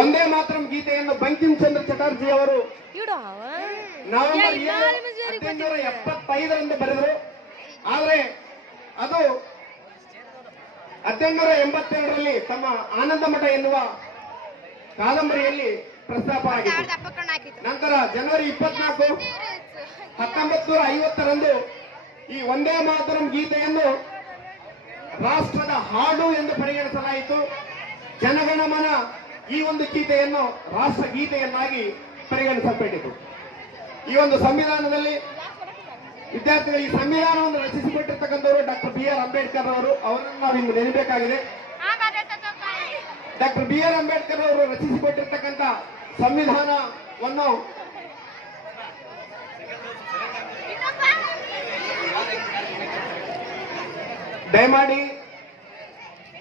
ಒಂದೇ ಮಾತ್ರ ಗೀತೆಯನ್ನು ಬಂಕಿಂ ಚಂದ್ರ ಚಟರ್ಜಿ ಅವರು ನವೆಂಬರ್ 1875ರಂದು ಬರೆದರು. ಆದರೆ ಅದು 1882ರಲ್ಲಿ ತಮ್ಮ ಆನಂದ ಮಠ ಎನ್ನುವ ಕಾದಂಬರಿಯಲ್ಲಿ ಪ್ರಸ್ತಾಪ ಆಗಿತ್ತು. ನಂತರ ಜನವರಿ 24, 1950ರಂದು ಈ ಒಂದೇ ಮಾತರಂ ಗೀತೆಯನ್ನು ರಾಷ್ಟ್ರದ ಹಾಡು ಎಂದು ಪರಿಗಣಿಸಲಾಯಿತು. ಜನಗಣಮನ ಈ ಒಂದು ಗೀತೆಯನ್ನು ರಾಷ್ಟ್ರ ಗೀತೆಯನ್ನಾಗಿ ಪರಿಗಣಿಸಲ್ಪಟ್ಟಿತು. ಈ ಒಂದು ಸಂವಿಧಾನದಲ್ಲಿ ವಿದ್ಯಾರ್ಥಿಗಳು ಈ ಸಂವಿಧಾನವನ್ನು ರಚಿಸಿಕೊಟ್ಟಿರ್ತಕ್ಕಂಥವರು ಡಾಕ್ಟರ್ BR ಅಂಬೇಡ್ಕರ್ ಅವರು. ಅವರನ್ನು ನಾವು ಇಂದು ನೆನಬೇಕಾಗಿದೆ. ಡಾಕ್ಟರ್ BR ಅಂಬೇಡ್ಕರ್ ಅವರು ರಚಿಸಿಕೊಟ್ಟಿರ್ತಕ್ಕಂಥ ಸಂವಿಧಾನವನ್ನು ದಯಮಾಡಿ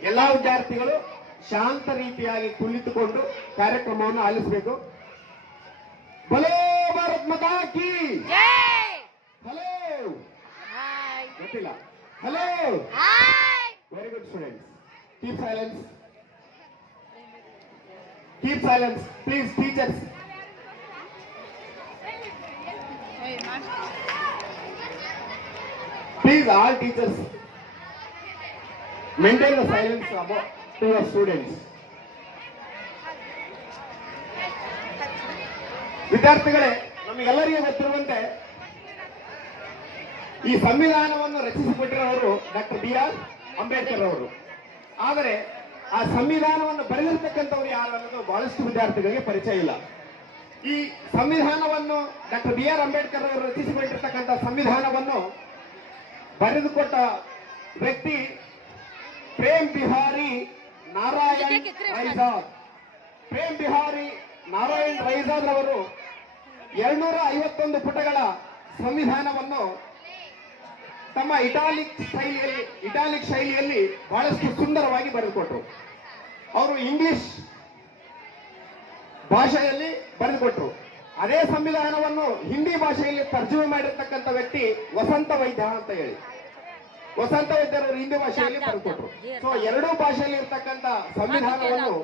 ಎಲ್ಲಾ ವಿದ್ಯಾರ್ಥಿಗಳು ಶಾಂತ ರೀತಿಯಾಗಿ ಕುಳಿತುಕೊಂಡು ಕಾರ್ಯಕ್ರಮವನ್ನು ಆಲಿಸಬೇಕು. ಬಲೋ ಭಾರತ್ ಮಾತಾ ಕಿ ಹಲೋ ಗೊತ್ತಿಲ್ಲ hello. Very good students. Keep silence, keep silence please. Teachers please, all teachers maintain the silence about to your students. ವಿದ್ಯಾರ್ಥಿಗಳೇ, ನಮಗೆಲ್ಲರಿಗೂ ಗೊತ್ತಿರುವಂತೆ ಈ ಸಂವಿಧಾನವನ್ನು ರಚಿಸಿಕೊಟ್ಟಿರೋರು ಡಾಕ್ಟರ್ BR ಅಂಬೇಡ್ಕರ್ ಅವರು. ಆದರೆ ಆ ಸಂವಿಧಾನವನ್ನು ಬರೆದಿರ್ತಕ್ಕಂಥವ್ರು ಯಾರು ಅನ್ನೋದು ಬಹಳಷ್ಟು ವಿದ್ಯಾರ್ಥಿಗಳಿಗೆ ಪರಿಚಯ ಇಲ್ಲ. ಈ ಸಂವಿಧಾನವನ್ನು ಡಾಕ್ಟರ್ BR ಅಂಬೇಡ್ಕರ್ ಅವರು ರಚಿಸಿಕೊಂಡಿರ್ತಕ್ಕಂಥ ಸಂವಿಧಾನವನ್ನು ಬರೆದುಕೊಟ್ಟ ವ್ಯಕ್ತಿ ಪ್ರೇಮ್ ಬಿಹಾರಿ ನಾರಾಯಣ್ ರೈಜಾದ್. ಪ್ರೇಮ್ ಬಿಹಾರಿ ನಾರಾಯಣ್ ರೈಜಾದ್ ಅವರು 251 ಪುಟಗಳ ಸಂವಿಧಾನವನ್ನು ತಮ್ಮ ಇಟಾಲಿಕ್ ಶೈಲಿಯಲ್ಲಿ ಬಹಳಷ್ಟು ಸುಂದರವಾಗಿ ಬರೆದುಕೊಟ್ರು. ಅವರು ಇಂಗ್ಲಿಷ್ ಭಾಷೆಯಲ್ಲಿ ಬರೆದುಕೊಟ್ರು. ಅದೇ ಸಂವಿಧಾನವನ್ನು ಹಿಂದಿ ಭಾಷೆಯಲ್ಲಿ ತರ್ಜುಮೆ ಮಾಡಿರ್ತಕ್ಕಂಥ ವ್ಯಕ್ತಿ ವಸಂತ ವೈದ್ಯ ಅಂತ ಹೇಳಿ. ವಸಂತ ವೈದ್ಯರವರು ಹಿಂದಿ ಭಾಷೆಯಲ್ಲಿ ಬರೆದುಕೊಟ್ರು. ಸೊ ಎರಡೂ ಭಾಷೆಯಲ್ಲಿ ಇರ್ತಕ್ಕಂಥ ಸಂವಿಧಾನವನ್ನು